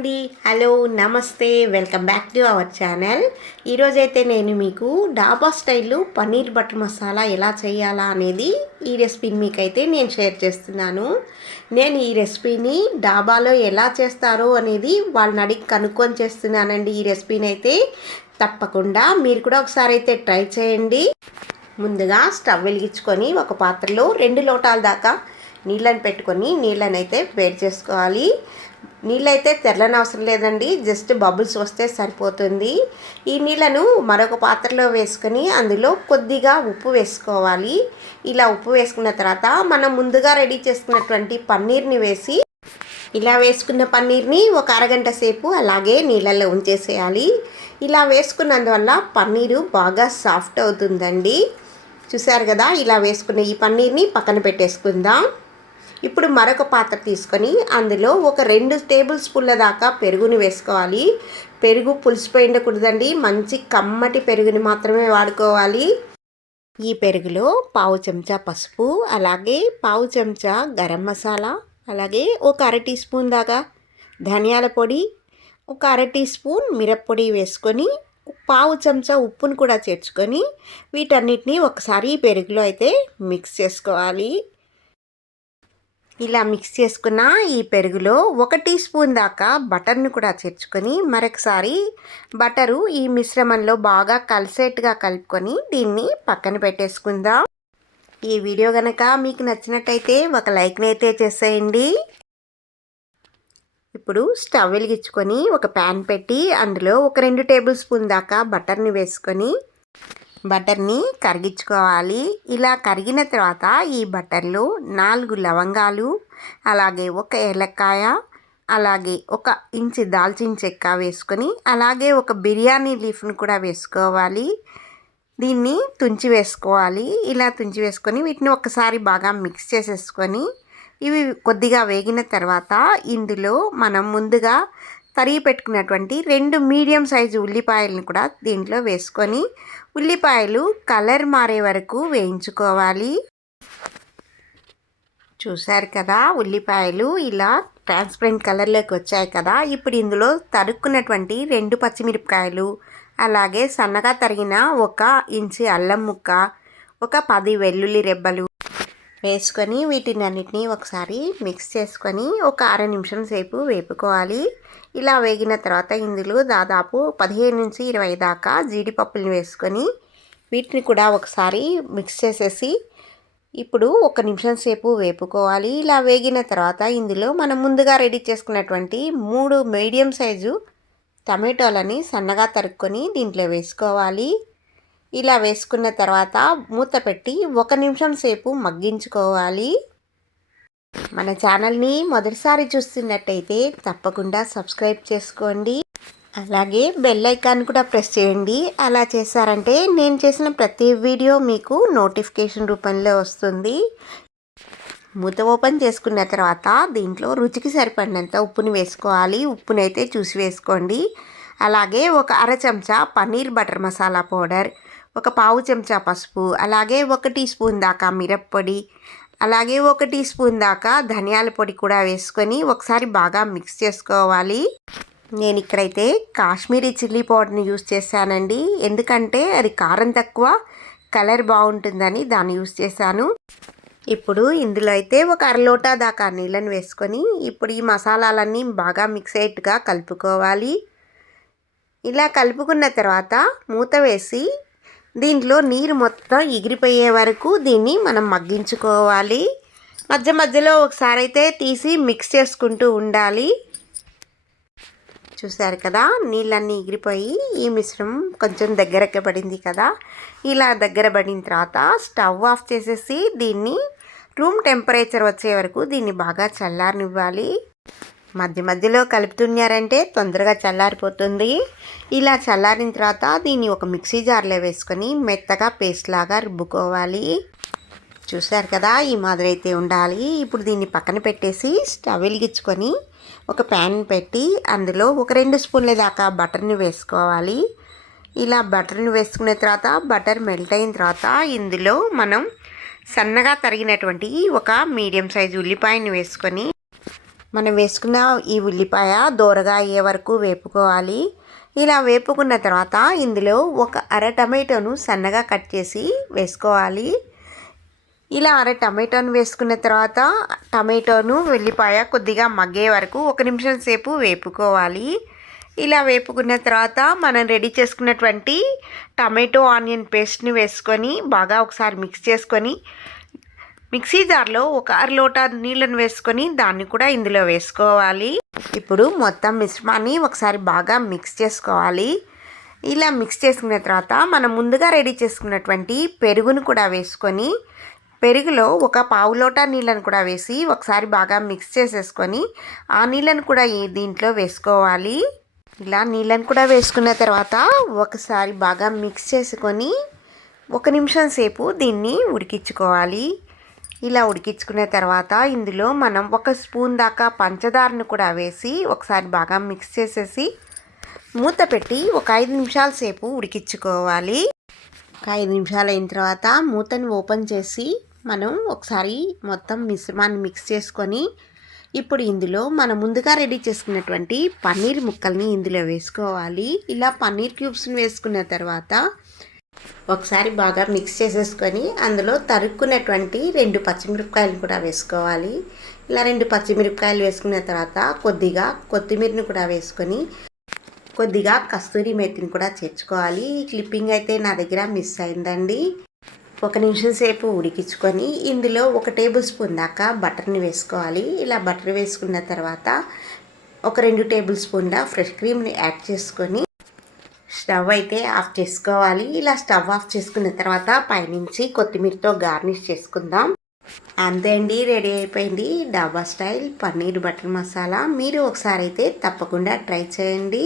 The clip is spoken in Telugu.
అండి, హలో, నమస్తే, welcome back to our channel. ఈరోజైతే నేను మీకు డాబా స్టైల్లో పన్నీర్ బటర్ మసాలా ఎలా చేయాలా అనేది ఈ రెసిపీని మీకైతే నేను షేర్ చేస్తున్నాను. నేను ఈ రెసిపీని డాబాలో ఎలా చేస్తారో అనేది వాళ్ళని అడిగి కనుక్కొని చేస్తున్నానండి. ఈ రెసిపీని అయితే తప్పకుండా మీరు కూడా ఒకసారి అయితే ట్రై చేయండి. ముందుగా స్టవ్ వెలిగించుకొని ఒక పాత్రలో 2 లోటాల దాకా నీళ్ళని పెట్టుకొని నీళ్ళని అయితే వేడి చేసుకోవాలి. నీళ్ళైతే తెరలని అవసరం లేదండి, జస్ట్ బబుల్స్ వస్తే సరిపోతుంది. ఈ నీళ్ళను మరొక పాత్రలో వేసుకొని అందులో కొద్దిగా ఉప్పు వేసుకోవాలి. ఇలా ఉప్పు వేసుకున్న తర్వాత మనం ముందుగా రెడీ చేసుకున్నటువంటి పన్నీర్ని వేసి ఇలా వేసుకున్న పన్నీర్ని ఒక అరగంట సేపు అలాగే నీళ్ళల్లో ఉంచేసేయాలి. ఇలా వేసుకున్నందువల్ల పన్నీరు బాగా సాఫ్ట్ అవుతుందండి. చూసారు కదా, ఇలా వేసుకున్న ఈ పన్నీర్ని పక్కన పెట్టేసుకుందాం. ఇప్పుడు మరొక పాత్ర తీసుకొని అందులో ఒక 2 టేబుల్ స్పూన్ల దాకా పెరుగుని వేసుకోవాలి. పెరుగు పులిసిపోయి ఉండకూడదండి, మంచి కమ్మటి పెరుగుని మాత్రమే వాడుకోవాలి. ఈ పెరుగులో పావు చెంచా పసుపు, అలాగే పావు చెంచా గరం మసాలా, అలాగే ఒక అర టీ స్పూన్ దాకా ధనియాల పొడి, ఒక అర టీ స్పూన్ మిరప్పొడి వేసుకొని పావు చెంచా ఉప్పును కూడా చేర్చుకొని వీటన్నిటిని ఒకసారి పెరుగులో అయితే మిక్స్ చేసుకోవాలి. ఇలా మిక్స్ చేసుకున్న ఈ పెరుగులో 1 టీ స్పూన్ దాకా బటర్ని కూడా చేర్చుకొని మరొకసారి బటరు ఈ మిశ్రమంలో బాగా కలిసేట్టుగా కలుపుకొని దీన్ని పక్కన పెట్టేసుకుందాం. ఈ వీడియో కనుక మీకు నచ్చినట్టయితే ఒక లైక్ని అయితే చేసేయండి. ఇప్పుడు స్టవ్ వెలిగించుకొని ఒక ప్యాన్ పెట్టి అందులో ఒక 2 టేబుల్ స్పూన్ దాకా బటర్ని వేసుకొని బటర్ని కరిగించుకోవాలి. ఇలా కరిగిన తర్వాత ఈ బటర్లో 4 లవంగాలు, అలాగే ఒక ఏలక్కాయ, అలాగే 1 ఇంచు దాల్చిన చెక్క వేసుకొని అలాగే ఒక బిర్యానీ లీఫ్ని కూడా వేసుకోవాలి. దీన్ని తుంచి వేసుకోవాలి. ఇలా తుంచి వేసుకొని వీటిని ఒకసారి బాగా మిక్స్ చేసేసుకొని ఇవి కొద్దిగా వేగిన తర్వాత ఇందులో మనం ముందుగా తరిగి పెట్టుకున్నటువంటి 2 మీడియం సైజు ఉల్లిపాయలను కూడా దీంట్లో వేసుకొని ఉల్లిపాయలు కలర్ మారే వరకు వేయించుకోవాలి. చూసారు కదా, ఉల్లిపాయలు ఇలా ట్రాన్స్పరెంట్ కలర్లోకి వచ్చాయి కదా. ఇప్పుడు ఇందులో తరుక్కున్నటువంటి 2 పచ్చిమిరపకాయలు, అలాగే సన్నగా తరిగిన 1 ఇంచు అల్లం ముక్క, ఒక 10 వెల్లుల్లి రెబ్బలు వేసుకొని వీటిని అన్నిటినీ ఒకసారి మిక్స్ చేసుకొని ఒక అర నిమిషం సేపు వేపుకోవాలి. ఇలా వేగిన తర్వాత ఇందులో దాదాపు 15 నుంచి 20 దాకా జీడిపప్పులను వేసుకొని వీటిని కూడా ఒకసారి మిక్స్ చేసేసి ఇప్పుడు 1 నిమిషం సేపు వేపుకోవాలి. ఇలా వేగిన తర్వాత ఇందులో మనం ముందుగా రెడీ చేసుకున్నటువంటి 3 మీడియం సైజు టమాటోలని సన్నగా తరుక్కొని దీంట్లో వేసుకోవాలి. ఇలా వేసుకున్న తర్వాత మూత పెట్టి 1 నిమిషం సేపు మగ్గించుకోవాలి. మన ఛానల్ని మొదటిసారి చూస్తున్నట్టయితే తప్పకుండా సబ్స్క్రైబ్ చేసుకోండి, అలాగే బెల్ ఐకాన్ కూడా ప్రెస్ చేయండి. అలా చేశారంటే నేను చేసిన ప్రతి వీడియో మీకు నోటిఫికేషన్ రూపంలో వస్తుంది. మూత ఓపెన్ చేసుకున్న తర్వాత దీంట్లో రుచికి సరిపడినంత ఉప్పుని వేసుకోవాలి. ఉప్పునైతే చూసి వేసుకోండి. అలాగే ఒక అర చెంచా పన్నీర్ బటర్ మసాలా పౌడర్, ఒక పావు చెంచా పసుపు, అలాగే 1 టీ స్పూన్ దాకా మిరప్పొడి, అలాగే 1 టీ స్పూన్ దాకా ధనియాల పొడి కూడా వేసుకొని ఒకసారి బాగా మిక్స్ చేసుకోవాలి. నేను ఇక్కడైతే కాశ్మీరీ చిల్లీ పౌడర్ని యూస్ చేశానండి, ఎందుకంటే అది కారం తక్కువ, కలర్ బాగుంటుందని దాన్ని యూస్ చేశాను. ఇప్పుడు ఇందులో అయితే ఒక అర లోటా దాకా నీళ్ళని వేసుకొని ఇప్పుడు ఈ మసాలాలన్నీ బాగా మిక్స్ అయ్యేట్టుగా కలుపుకోవాలి. ఇలా కలుపుకున్న తర్వాత మూత వేసి దీంట్లో నీరు మొత్తం ఎగిరిపోయే వరకు దీన్ని మనం మగ్గించుకోవాలి. మధ్య మధ్యలో ఒకసారి అయితే తీసి మిక్స్ చేసుకుంటూ ఉండాలి. చూసారు కదా, నీళ్ళన్నీ ఎగిరిపోయి ఈ మిశ్రమం కొంచెం దగ్గరకు పడింది కదా. ఇలా దగ్గర పడిన తర్వాత స్టవ్ ఆఫ్ చేసేసి దీన్ని రూమ్ టెంపరేచర్ వచ్చే వరకు దీన్ని బాగా చల్లారనివ్వాలి. మధ్య మధ్యలో కలుపుతున్నారంటే తొందరగా చల్లారిపోతుంది. ఇలా చల్లారిన తర్వాత దీన్ని ఒక మిక్సీ జార్లో వేసుకొని మెత్తగా పేస్ట్ లాగా రుబ్బుకోవాలి. చూసారు కదా, ఈ మాదిరి అయితే ఉండాలి. ఇప్పుడు దీన్ని పక్కన పెట్టేసి స్టవ్ వెలిగించుకొని ఒక ప్యాన్ పెట్టి అందులో ఒక 2 స్పూన్ల దాకా బటర్ని వేసుకోవాలి. ఇలా బటర్ని వేసుకున్న తర్వాత బటర్ మెల్ట్ అయిన తర్వాత ఇందులో మనం సన్నగా తరిగినటువంటి ఒక మీడియం సైజు ఉల్లిపాయని వేసుకొని మనం వేసుకున్న ఈ ఉల్లిపాయ దోరగా అయ్యే వరకు వేపుకోవాలి. ఇలా వేపుకున్న తర్వాత ఇందులో ఒక అర టమాటోను సన్నగా కట్ చేసి వేసుకోవాలి. ఇలా అర టమాటోను వేసుకున్న తర్వాత టమాటోను ఉల్లిపాయ కొద్దిగా మగ్గే వరకు 1 నిమిషం సేపు వేపుకోవాలి. ఇలా వేపుకున్న తర్వాత మనం రెడీ చేసుకున్నటువంటి టమాటో ఆనియన్ పేస్ట్ని వేసుకొని బాగా ఒకసారి మిక్స్ చేసుకొని మిక్సీ జార్లో ఒక అర లోటా నీళ్ళను వేసుకొని దాన్ని కూడా ఇందులో వేసుకోవాలి. ఇప్పుడు మొత్తం మిశ్రమాన్ని ఒకసారి బాగా మిక్స్ చేసుకోవాలి. ఇలా మిక్స్ చేసుకున్న తర్వాత మనం ముందుగా రెడీ చేసుకున్నటువంటి పెరుగును కూడా వేసుకొని పెరుగులో ఒక పావు లోటా నీళ్ళను కూడా వేసి ఒకసారి బాగా మిక్స్ చేసేసుకొని ఆ నీళ్ళను కూడా దీంట్లో వేసుకోవాలి. ఇలా నీళ్ళను కూడా వేసుకున్న తర్వాత ఒకసారి బాగా మిక్స్ చేసుకొని 1 నిమిషం సేపు దీన్ని ఉడికించుకోవాలి. ఇలా ఉడికించుకున్న తర్వాత ఇందులో మనం 1 స్పూన్ దాకా పంచదారను కూడా వేసి ఒకసారి బాగా మిక్స్ చేసేసి మూత పెట్టి ఒక 5 నిమిషాల సేపు ఉడికించుకోవాలి. ఒక 5 నిమిషాలు అయిన తర్వాత మూతను ఓపెన్ చేసి మనం ఒకసారి మొత్తం మిశ్రమాన్ని మిక్స్ చేసుకొని ఇప్పుడు ఇందులో మనం ముందుగా రెడీ చేసుకున్నటువంటి పన్నీర్ ముక్కల్ని ఇందులో వేసుకోవాలి. ఇలా పన్నీర్ క్యూబ్స్ని వేసుకున్న తర్వాత ఒకసారి బాగా మిక్స్ చేసేసుకొని అందులో తరుక్కున్నటువంటి 2 పచ్చిమిరపకాయలు కూడా వేసుకోవాలి. ఇలా 2 పచ్చిమిరపకాయలు వేసుకున్న తర్వాత కొద్దిగా కొత్తిమీరని కూడా వేసుకొని కొద్దిగా కస్తూరి మేతిని కూడా చేర్చుకోవాలి. ఈ క్లిప్పింగ్ అయితే నా దగ్గర మిస్ అయిందండి. 1 నిమిషం సేపు ఉడికించుకొని ఇందులో 1 టేబుల్ స్పూన్ దాకా బటర్ని వేసుకోవాలి. ఇలా బటర్ వేసుకున్న తర్వాత ఒక 2 టేబుల్ స్పూన్ల ఫ్రెష్ క్రీమ్ని యాడ్ చేసుకొని స్టవ్ అయితే ఆఫ్ చేసుకోవాలి. ఇలా స్టవ్ ఆఫ్ చేసుకున్న తర్వాత పైనుంచి కొత్తిమీరతో గార్నిష్ చేసుకుందాం. అంతే అండి, రెడీ అయిపోయింది డాబా స్టైల్ పన్నీర్ బటర్ మసాలా. మీరు ఒకసారి అయితే తప్పకుండా ట్రై చేయండి.